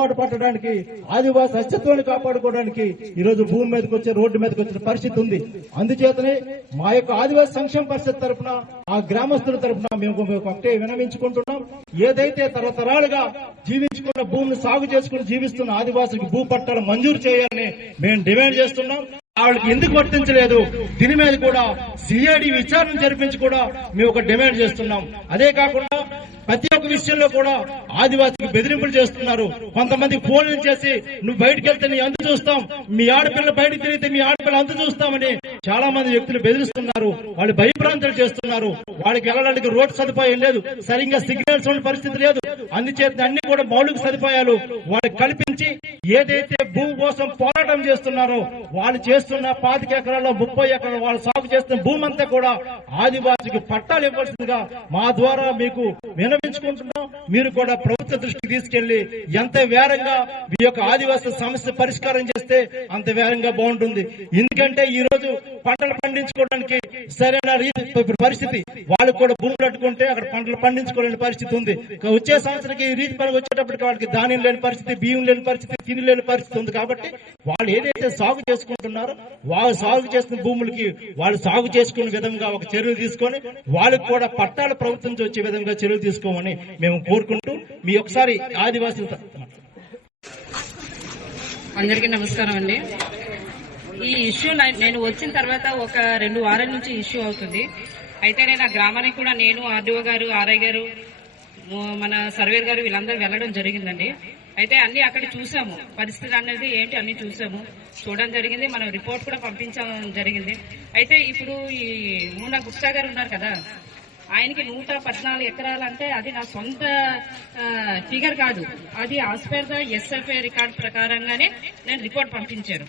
పోరుపాటు పట్టడానికి ఆదివాసి అస్తిత్వాన్ని కాపాడుకోవడానికి ఈ రోజు భూమి మీదకి వచ్చే రోడ్డు మీదకి వచ్చిన పరిస్థితి ఉంది. అందుచేతనే మా యొక్క ఆదివాసి సంక్షేమ పరిషత్ తరపున ఆ గ్రామస్తుల తరపున మేము మేము ఒకటే వినమించుకుంటున్నాం. ఏదైతే తరతరాలుగా జీవించుకున్న భూమిని సాగు చేసుకుని జీవిస్తున్న ఆదివాసులకు భూ పట్టాలు మంజూరు చేయాలని మేము డిమాండ్ చేస్తున్నాం. వాళ్ళకి ఎందుకు వర్తించలేదు? దీని మీద కూడా సిఐడి విచారణ జరిపించి కూడా మేము ఒక డిమాండ్ చేస్తున్నాం. అదే కాకుండా ప్రతి ఒక్క విషయంలో కూడా ఆదివాసికి బెదిరింపులు చేస్తున్నారు. కొంతమంది ఫోన్లు చేసి నువ్వు బయటకు వెళ్తే నీ అంతు చూస్తాం. మీ ఆడపిల్ల బయటకు తిరిగితే మీ ఆడపిల్ల అందు చూస్తామని చాలా మంది వ్యక్తులు బెదిరిస్తున్నారు. వాళ్ళు భయభ్రాంతులు చేస్తున్నారు. వాళ్ళకి వెళ్ళడానికి రోడ్ సదుపాయం లేదు. సరిగ్గా సిగ్నల్స్ ఉన్న పరిస్థితి లేదు. అందుచేత అన్ని కూడా మౌలిక సదుపాయాలు వాళ్ళకి కల్పించి ఏదైతే భూమి కోసం పోరాటం చేస్తున్నారో వాళ్ళు చేస్తున్న పాతిక ఎకరాల్లో ముప్పై ఎకరాలు వాళ్ళు సాగు చేస్తున్న భూమి అంతా కూడా ఆదివాసికి పట్టాలు ఇవ్వాల్సిందిగా మా ద్వారా మీకు వినవించుకుంటున్నాం. మీరు కూడా ప్రభుత్వ దృష్టికి తీసుకెళ్ళి ఎంత వేరంగా మీ యొక్క ఆదివాసుల సమస్య పరిష్కారం చేస్తే అంత వేరంగా బాగుంటుంది. ఎందుకంటే ఈ రోజు పంటలు పండించుకోవడానికి సరైన రీతి పరిస్థితి. వాళ్ళు కూడా భూములు అట్టుకుంటే అక్కడ పంటలు పండించుకోలేని పరిస్థితి ఉంది. వచ్చే సంవత్సరానికి రీతి పని వచ్చేటప్పటికి వాళ్ళకి ధాన్యం లేని పరిస్థితి బియ్యం లేని పరిస్థితి తిని లేని పరిస్థితి ఉంది కాబట్టి వాళ్ళు ఏదైతే సాగు చేసుకుంటున్నారో వాళ్ళు సాగు చేస్తున్న భూములకి వాళ్ళు సాగు చేసుకునే విధంగా ఒక చర్యలు తీసుకొని వాళ్ళకి కూడా పట్టాల ప్రభుత్వం వచ్చే విధంగా చర్యలు తీసుకోమని మేము కోరుకుంటూ మీ ఒకసారి ఆదివాసీ అందరికీ నమస్కారం అండి. ఈ ఇష్యూ నేను వచ్చిన తర్వాత ఒక రెండు వారాల నుంచి ఇష్యూ అవుతుంది. అయితే నేను ఆ గ్రామానికి కూడా నేను ఆర్డీఓ గారు ఆర్ఐ గారు మన సర్వేర్ గారు వీళ్ళందరూ వెళ్ళడం జరిగిందండి. అయితే అన్ని అక్కడ చూసాము. పరిస్థితి అనేది ఏంటి అన్ని చూసాము. చూడడం జరిగింది. మనం రిపోర్ట్ కూడా పంపించడం జరిగింది. అయితే ఇప్పుడు ఈ మూనా గుప్తా గారు ఉన్నారు కదా ఆయనకి నూట పద్నాలుగు ఎకరాలు అంటే అది నా సొంత ఫిగర్ కాదు. అది ఆస్పర్ ద ఎస్ఎఫ్ఐ రికార్డ్ ప్రకారంగానే నేను రిపోర్ట్ పంపించాను.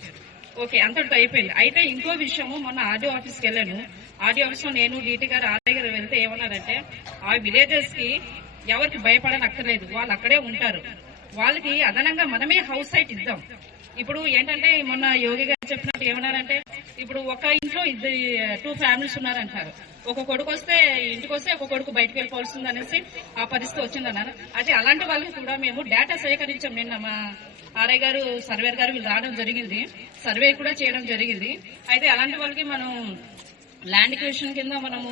ఓకే అంతటితో అయిపోయింది. అయితే ఇంకో విషయము మొన్న ఆర్డీఓ ఆఫీస్కి వెళ్ళాను. ఆర్డీఓ ఆఫీస్లో నేను డీటీ గారు ఆర్ఐ గారు వెళ్తే ఏమన్నారంటే ఆ విలేజెస్కి ఎవరికి భయపడనక్కర్లేదు. వాళ్ళు అక్కడే ఉంటారు. వాళ్ళకి అదనంగా మనమే హౌస్ సైట్ ఇద్దాం. ఇప్పుడు ఏంటంటే మొన్న యోగి గారు చెప్పినట్టు ఏమన్నారంటే ఇప్పుడు ఒక ఇంట్లో ఇద్దరు టూ ఫ్యామిలీస్ ఉన్నారంటారు. ఒక కొడుకు వస్తే ఇంటికి వస్తే ఒక కొడుకు బయటకు వెళ్ళిపోవాల్సింది అనేసి ఆ పరిస్థితి వచ్చిందన్నారు అయితే అలాంటి వాళ్ళకి కూడా మేము డేటా సేకరించాం నిన్న మా ఆర్ఐ గారు సర్వేర్ గారు వీళ్ళు రావడం జరిగింది. సర్వే కూడా చేయడం జరిగింది. అయితే అలాంటి వాళ్ళకి మనం ల్యాండ్ క్విషన్ కింద మనము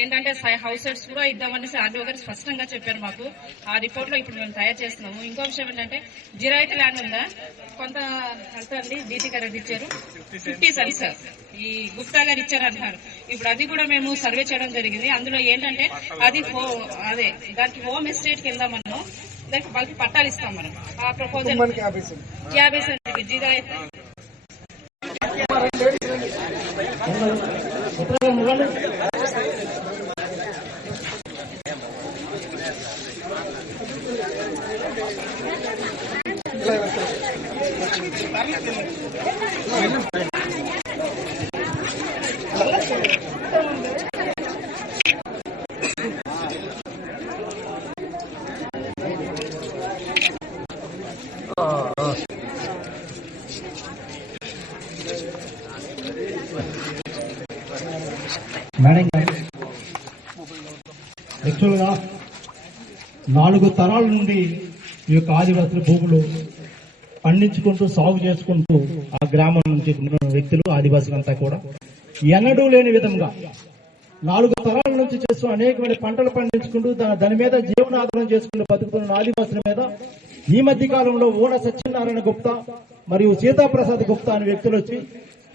ఏంటంటే హౌస్ సైట్స్ కూడా ఇద్దామనేసి ఆర్డీఓ గారు స్పష్టంగా చెప్పారు మాకు. ఆ రిపోర్ట్లో ఇప్పుడు మేము తయారు చేస్తున్నాము. ఇంకో విషయం ఏంటంటే జిరాయితీ ల్యాండ్ ఉందా? కొంత ఎంత అండి డీటీ గారు ఇచ్చారు. ఫిఫ్టీ సెంట్స్ ఈ గుప్తా గారు ఇచ్చారు అంటున్నారు. ఇప్పుడు అది కూడా మేము సర్వే చేయడం జరిగింది. అందులో ఏంటంటే అది హో అదే దానికి హోమ్ ఎస్టేట్ కింద మనం దానికి వాళ్ళకి పట్టాలు ఇస్తాం మనం. ఆ ప్రపోజల్ యాభై జిరాయితీ. Oh. మేడం గారు నాలుగు తరాల నుండి ఈ యొక్క ఆదివాసుల భూములు పండించుకుంటూ సాగు చేసుకుంటూ ఆ గ్రామం నుంచి వ్యక్తులు ఆదివాసులంతా కూడా ఎన్నడూ లేని విధంగా నాలుగు తరాల నుంచి చేస్తూ అనేకమైన పంటలు పండించుకుంటూ దాని మీద జీవనాధారం చేసుకుంటూ బతుకుతున్న ఆదివాసుల మీద ఈ మధ్య కాలంలో ఓడ సత్యనారాయణ గుప్తా మరియు సీతాప్రసాద్ గుప్తా అనే వ్యక్తులు వచ్చి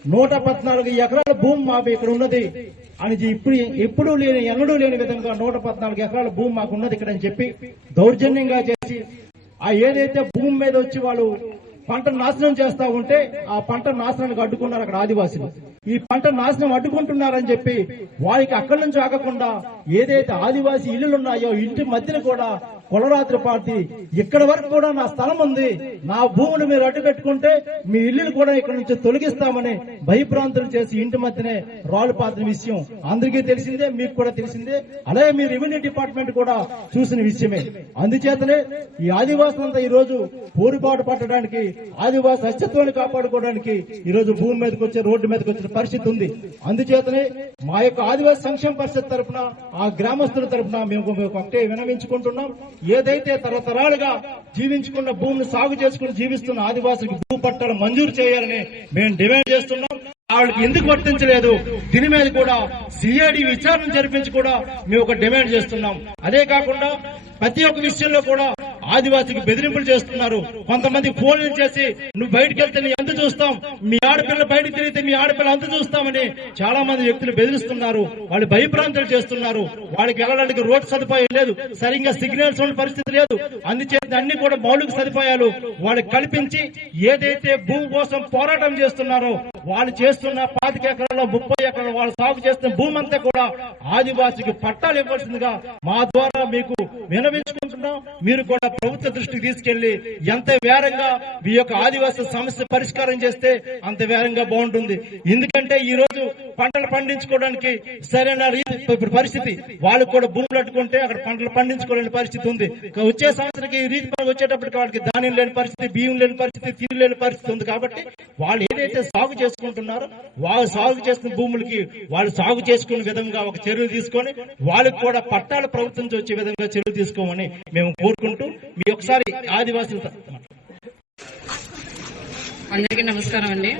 నూట పద్నాలుగు ఎకరాల భూమి మాకు ఇక్కడ ఉన్నది. అని ఇప్పుడు ఎప్పుడూ లేని ఎన్నడూ లేని విధంగా నూట పద్నాలుగు ఎకరాల భూమి మాకు ఉన్నది ఇక్కడ అని చెప్పి దౌర్జన్యంగా చేసి ఆ ఏదైతే భూమి మీద వచ్చి వాళ్ళు పంట నాశనం చేస్తా ఉంటే ఆ పంట నాశనానికి అడ్డుకున్నారు అక్కడ ఆదివాసులు. ఈ పంట నాశనం అడ్డుకుంటున్నారని చెప్పి వారికి అక్కడి నుంచి ఆగకుండా ఏదైతే ఆదివాసీ ఇల్లులు ఉన్నాయో ఇంటి మధ్యన కూడా కొలరాత్రి పార్టీ ఇక్కడ వరకు కూడా నా స్థలం ఉంది. నా భూమిని మీరు అడ్డు పెట్టుకుంటే మీ ఇల్లులు కూడా ఇక్కడ నుంచి తొలగిస్తామని భయభ్రాంతులు చేసి ఇంటి మధ్యనే రాళ్ళు పాత్ర విషయం అందరికీ తెలిసిందే మీకు కూడా తెలిసిందే. అలాగే మీ రెవెన్యూ డిపార్ట్మెంట్ కూడా చూసిన విషయమే. అందుచేతనే ఈ ఆదివాసులంతా ఈ రోజు పోరుబాటు పట్టడానికి ఆదివాస అస్తిత్వాన్ని కాపాడుకోవడానికి ఈ రోజు భూమి మీదకి వచ్చే రోడ్డు మీదకి వచ్చిన పరిస్థితి ఉంది. అందుచేతనే మా యొక్క ఆదివాస సంక్షేమ పరిషత్ తరఫున ఆ గ్రామస్తుల తరఫున మేము మేము ఒకటే వినవించుకుంటున్నాం. ఏదైతే తరతరాలుగా జీవించుకున్న భూమిని సాగు చేసుకుని జీవిస్తున్న ఆదివాసులకు భూ పట్టాలు మంజూరు చేయాలని మేము డిమాండ్ చేస్తున్నాం. వాళ్ళకి ఎందుకు వర్తించలేదు? దీని మీద కూడా సిఐడి విచారణ జరిపించి కూడా మేము ఒక డిమాండ్ చేస్తున్నాం. అదే కాకుండా ప్రతి ఒక్క విషయంలో కూడా ఆదివాసికి బెదిరింపులు చేస్తున్నారు. కొంతమంది ఫోన్లు చేసి నువ్వు బయటకు వెళ్తే నీ ఎంత చూస్తాం. మీ ఆడపిల్ల బయటకు తిరిగితే మీ ఆడపిల్ల అంత చూస్తామని చాలా మంది వ్యక్తులు బెదిరిస్తున్నారు. వాళ్ళు భయప్రాంతాలు చేస్తున్నారు. వాళ్ళకి వెళ్ళడానికి రోడ్డు సదుపాయం లేదు. సరిగ్గా సిగ్నల్స్ ఉన్న పరిస్థితి లేదు. అందుచేత అన్ని కూడా మౌలిక సదుపాయాలు. వాళ్ళకి కల్పించి ఏదైతే భూమి కోసం పోరాటం చేస్తున్నారో వాళ్ళు చేస్తున్న పాతిక ఎకరాల్లో ముప్పై ఎకరాలు వాళ్ళు సాగు చేస్తున్న భూమి అంతా కూడా ఆదివాసికి పట్టాలు ఇవ్వాల్సిందిగా మా ద్వారా మీకు వినవించుకుంటున్నాం మీరు కూడా ప్రభుత్వ దృష్టికి తీసుకెళ్ళి ఎంత వేరంగా మీ యొక్క ఆదివాసి సమస్య పరిష్కారం చేస్తే అంత వేరంగా బాగుంటుంది. ఎందుకంటే ఈ రోజు పంటలు పండించుకోవడానికి సరైన రీతి ఇప్పుడు పరిస్థితి. వాళ్ళు కూడా భూములు అట్టుకుంటే అక్కడ పంటలు పండించుకోలేని పరిస్థితి ఉంది. వచ్చే సంవత్సరానికి ఈ రీతి వచ్చేటప్పటికి వాళ్ళకి ధాన్యం లేని పరిస్థితి బియ్యం లేని పరిస్థితి తీరు లేని పరిస్థితి ఉంది కాబట్టి వాళ్ళు ఏదైతే సాగు చేసుకుంటున్నారో వాళ్ళు సాగు చేస్తున్న భూములకి వాళ్ళు సాగు చేసుకునే విధంగా ఒక చర్యలు తీసుకొని వాళ్ళకి కూడా పట్టాలు ప్రభుత్వం వచ్చే విధంగా చర్యలు తీసుకోమని మేము కోరుకుంటూ మీ ఒకసారి ఆదివాసులు అందరికీ నమస్కారం అండి.